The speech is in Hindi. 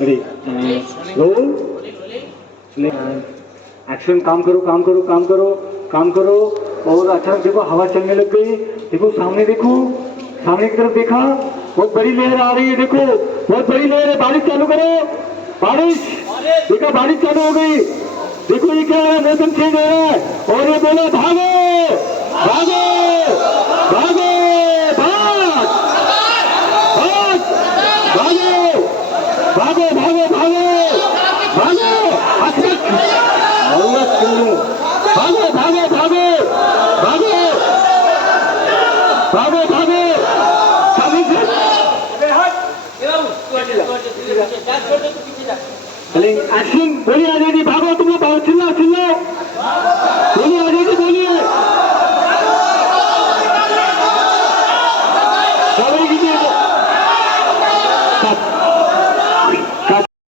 Ready roll action. काम करो काम करो काम करो काम करो। और अचानक देखो हवा चलने लग गई। देखो सामने, देखो सामने की तरफ देखा, बहुत बड़ी लहर आ रही है। देखो बहुत बड़ी लहर है। बारिश चालू करो, बारिश। देखा बारिश चालू हो गई। देखो ये क्या है, मौसम चेंज हो रहा है। और ये बोलो भागो भागो भागो भाग भाग भागो भागो भागो भागो भागो अल्लाह सुनो। भागो भागो भागो भागो भागो भागो एक्शन। बोलिए अजय जी भागो, तुम लोग चिल्लाओ चिल्लाओ। बोलिए अजय जी